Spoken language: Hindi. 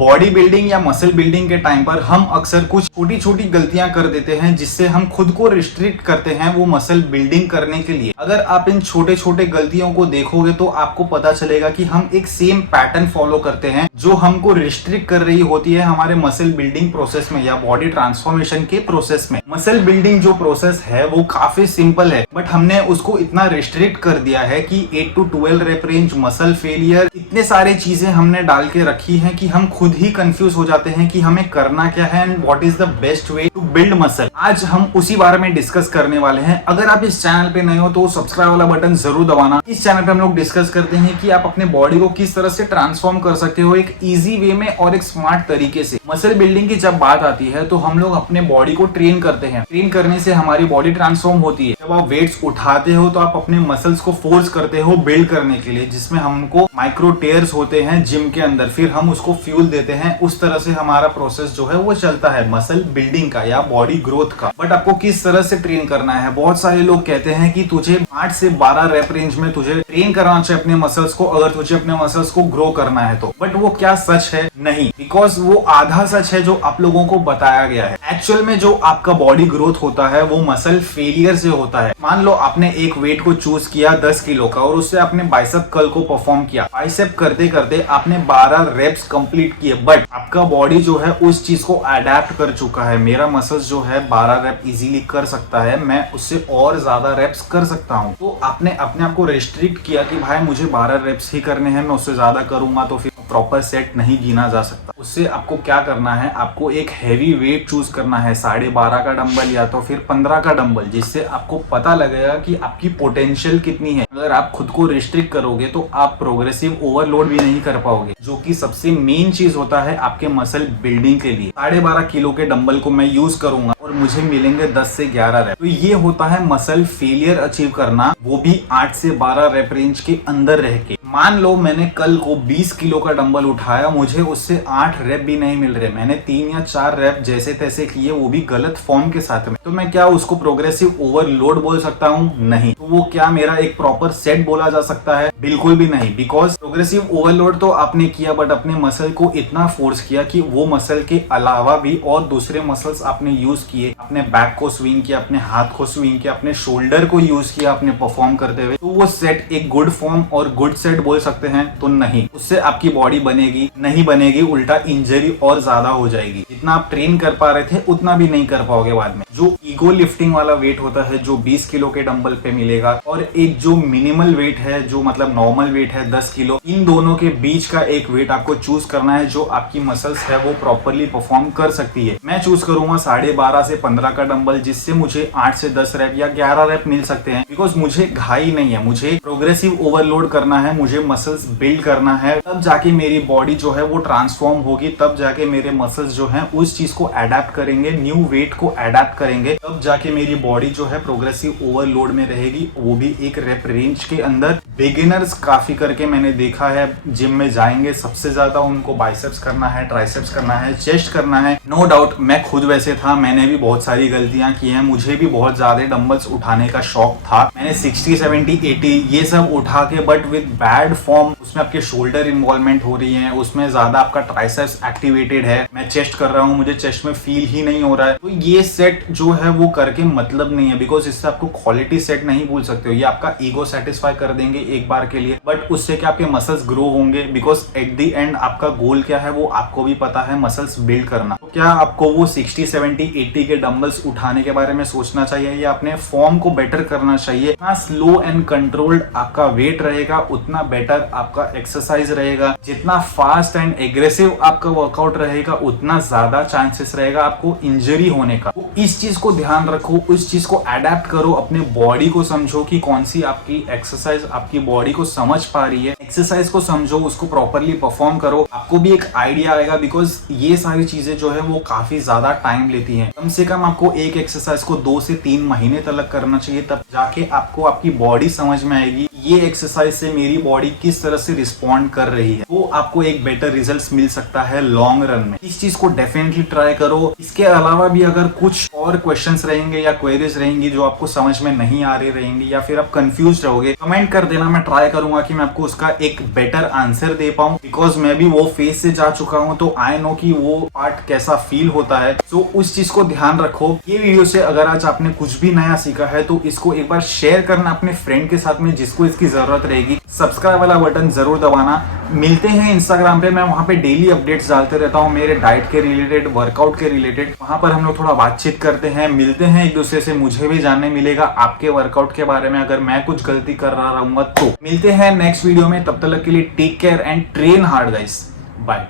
बॉडी बिल्डिंग या मसल बिल्डिंग के टाइम पर हम अक्सर कुछ छोटी छोटी गलतियां कर देते हैं जिससे हम खुद को रिस्ट्रिक्ट करते हैं वो मसल बिल्डिंग करने के लिए। अगर आप इन छोटे छोटे गलतियों को देखोगे तो आपको पता चलेगा कि हम एक सेम पैटर्न फॉलो करते हैं जो हमको रिस्ट्रिक्ट कर रही होती है हमारे मसल बिल्डिंग प्रोसेस में या बॉडी ट्रांसफॉर्मेशन के प्रोसेस में। मसल बिल्डिंग जो प्रोसेस है वो काफी सिंपल है, बट हमने उसको इतना रिस्ट्रिक्ट कर दिया है कि 8 to 12 rape range, muscle failure, इतने सारे चीजें हमने डाल के रखी है कि हम खुद ही कंफ्यूज हो जाते हैं कि हमें करना क्या है and what is the best way to build muscle. आज हम उसी बारे में डिस्कस करने वाले हैं। अगर आप इस चैनल पे नए हो तो सब्सक्राइब वाला बटन जरूर दबाना। इस चैनल पे हम लोग डिस्कस करते हैं कि आप अपने बॉडी को किस तरह से ट्रांसफॉर्म कर सकते हो एक इजी वे में और एक स्मार्ट तरीके से। मसल बिल्डिंग की जब बात आती है तो हम लोग अपने बॉडी को ट्रेन करते हैं। ट्रेन करने से हमारी बॉडी ट्रांसफॉर्म होती है। जब आप वेट्स उठाते हो तो आप अपने मसल्स को फोर्स करते हो बिल्ड करने के लिए, जिसमें हमको माइक्रो टेयर्स होते हैं जिम के अंदर, फिर हम उसको फ्यूल देते हैं। उस तरह से हमारा प्रोसेस जो है वो चलता है मसल बिल्डिंग का या बॉडी ग्रोथ का। बट आपको किस तरह से ट्रेन करना है? बहुत सारे लोग कहते हैं कि तुझे 8 से 12 रेप रेंज में तुझे ट्रेन करना चाहिए अपने मसल्स को, अगर तुझे अपने मसल्स को ग्रो करना है तो। बट वो क्या सच है? नहीं, बिकॉज वो आधा सच है जो आप लोगों को बताया गया है। एक्चुअल में जो आपका बॉडी ग्रोथ होता है वो मसल फेलियर से होता है। मान लो आपने एक वेट को चूज किया 10 किलो का और उससे आपने बाइसेप कर्ल को परफॉर्म किया। बाइसेप करते करते आपने 12 रेप्स कंप्लीट किए, बट आपका बॉडी जो है उस चीज को अडेप्ट कर चुका है। मेरा मसल्स जो है 12 रेप इजीली कर सकता है, मैं उससे और ज्यादा रेप्स कर सकता हूँ। तो आपने अपने आप को रेस्ट्रिक्ट किया कि भाई मुझे 12 रेप्स ही करने हैं, मैं उससे ज्यादा करूंगा तो फिर प्रॉपर सेट नहीं गिना जा सकता। उससे आपको क्या करना है? आपको एक हैवी वेट चूज करना है, 12.5 का डंबल या तो फिर 15 का डंबल, जिससे आपको पता लगेगा कि आपकी पोटेंशियल कितनी है। अगर आप खुद को रिस्ट्रिक्ट करोगे तो आप प्रोग्रेसिव ओवरलोड भी नहीं कर पाओगे, जो कि सबसे मेन चीज होता है आपके मसल बिल्डिंग के लिए। 12.5 किलो के डंबल को मैं यूज करूंगा और मुझे मिलेंगे 10 से 11 रेप। तो ये होता है मसल फेलियर अचीव करना, वो भी 8 से 12 रेप रेंज के अंदर रह के। मान लो मैंने कल को 20 किलो का डंबल उठाया, मुझे उससे 8 रेप भी नहीं मिल रहे, मैंने 3 या 4 रेप जैसे तैसे किए, वो भी गलत फॉर्म के साथ में। तो मैं क्या उसको प्रोग्रेसिव ओवरलोड बोल सकता हूँ? नहीं। तो वो क्या मेरा एक प्रॉपर सेट बोला जा सकता है? बिल्कुल भी नहीं। बिकॉज प्रोग्रेसिव ओवरलोड तो आपने किया, बट अपने मसल को इतना फोर्स किया कि वो मसल के अलावा भी और दूसरे मसल्स आपने यूज किए। अपने बैक को स्विंग किया, अपने हाथ को स्विंग किया, अपने शोल्डर को यूज किया अपने परफॉर्म करते हुए। तो वो सेट एक गुड फॉर्म और गुड सेट बोल सकते हैं? तो नहीं। उससे आपकी बॉडी बनेगी नहीं बनेगी, उल्टा इंजरी और ज्यादा हो जाएगी। जितना आप ट्रेन कर पा रहे थे उतना भी नहीं कर पाओगे बाद में। जो ईगो लिफ्टिंग वाला वेट होता है जो 20 किलो के डंबल पे मिलेगा, और एक जो मिनिमल वेट है जो मतलब नॉर्मल वेट है 10 किलो, इन दोनों के बीच का एक वेट आपको चूज करना है जो आपकी मसल्स है वो प्रॉपरली परफॉर्म कर सकती है। मैं चूज करूंगा 12.5 से 15 का डंबल, जिससे मुझे 8 से 10 रेप या 11 रेप मिल सकते हैं। बिकॉज मुझे घाई नहीं है, मुझे प्रोग्रेसिव ओवरलोड करना है, मुझे मसल्स बिल्ड करना है। तब जाके मेरी बॉडी जो है वो ट्रांसफॉर्म होगी, तब जाके मेरे मसल्स जो है उस चीज को अडेप्ट करेंगे, न्यू वेट को अडेप्ट करेंगे, तब जाके मेरी बॉडी जो है प्रोग्रेसिव ओवरलोड में रहेगी, वो भी एक रेप रेंज के अंदर। बिगिनर्स काफी करके मैंने देखा है जिम में जाएंगे, सबसे ज्यादा उनको बाइसेप्स करना है, ट्राइसेप्स करना है, चेस्ट करना है। नो डाउट मैं खुद वैसे था, मैंने भी बहुत सारी गलतियां की हैं, मुझे भी बहुत ज्यादा डंबल्स उठाने का शौक था। मैंने 60, 70, 80 ये सब उठा के, बट विद बैड फॉर्म। उसमें आपके शोल्डर इन्वॉल्वमेंट हो रही है, उसमें ज्यादा आपका ट्राइसेप्स एक्टिवेटेड है। मैं चेस्ट कर रहा हूँ, मुझे चेस्ट में फील ही नहीं हो रहा है। तो ये सेट जो है वो करके मतलब नहीं है, बिकॉज इससे आपको क्वालिटी सेट नहीं बोल सकते हो। ये आपका ईगो सेटिस्फाई कर देंगे एक बार के लिए, बट उससे क्या आपके मसल्स ग्रो होंगे? बिकॉज एट द एंड आपका गोल क्या है वो आपको भी पता है, मसल्स बिल्ड करना। तो क्या आपको वो 60, 70, 80 के डंबल्स उठाने के बारे में सोचना चाहिए या अपने फॉर्म को बेटर करना चाहिए? जितना स्लो एंड कंट्रोल्ड आपका वेट रहेगा उतना बेटर आपका एक्सरसाइज रहेगा। जितना फास्ट एंड एग्रेसिव आपका वर्कआउट रहेगा उतना ज्यादा चांसेस रहेगा आपको इंजरी होने का। तो इस चीज को ध्यान रखो, उस चीज को अडेप्ट करो, अपने बॉडी को समझो कि कौन सी आपकी एक्सरसाइज आपकी बॉडी को समझ पा रही है। एक्सरसाइज को समझो, उसको प्रॉपरली परफॉर्म करो, आपको भी एक आइडिया आएगा। बिकॉज ये सारी चीजें जो है वो काफी ज्यादा टाइम लेती हैं। कम से कम आपको एक एक्सरसाइज को 2 से 3 महीने तक करना चाहिए, तब जाके आपको आपकी बॉडी समझ में आएगी ये एक्सरसाइज से मेरी बॉडी किस तरह से रिस्पॉन्ड कर रही है, तो आपको एक बेटर रिजल्ट्स मिल सकता है लॉन्ग रन में। इस चीज को डेफिनेटली ट्राई करो। इसके अलावा भी अगर कुछ और क्वेश्चंस रहेंगे या क्वेरीज रहेंगी जो आपको समझ में नहीं आ रही रहेंगी या फिर आप कंफ्यूज रहोगे, कमेंट कर देना। मैं ट्राई करूंगा कि मैं आपको उसका एक बेटर आंसर दे पाऊं, बिकॉज मैं भी वो फेज से जा चुका हूं, तो आई नो कि वो पार्ट कैसा फील होता है। तो उस चीज को ध्यान रखो। ये वीडियो से अगर आज आपने कुछ भी नया सीखा है तो इसको एक बार शेयर करना अपने फ्रेंड के साथ में जिसको इसकी जरूरत रहेगी। सब्सक्राइब वाला बटन जरूर दबाना। मिलते हैं इंस्टाग्राम पे, मैं वहां पे डेली अपडेट्स डालते रहता हूँ मेरे डाइट के रिलेटेड, वर्कआउट के रिलेटेड। वहां पर हम लोग थोड़ा बातचीत करते हैं, मिलते हैं एक दूसरे से। मुझे भी जानने मिलेगा आपके वर्कआउट के बारे में, अगर मैं कुछ गलती कर रहा रहूंगा तो। मिलते हैं नेक्स्ट वीडियो में, तब तक के लिए take care and train hard guys. Bye.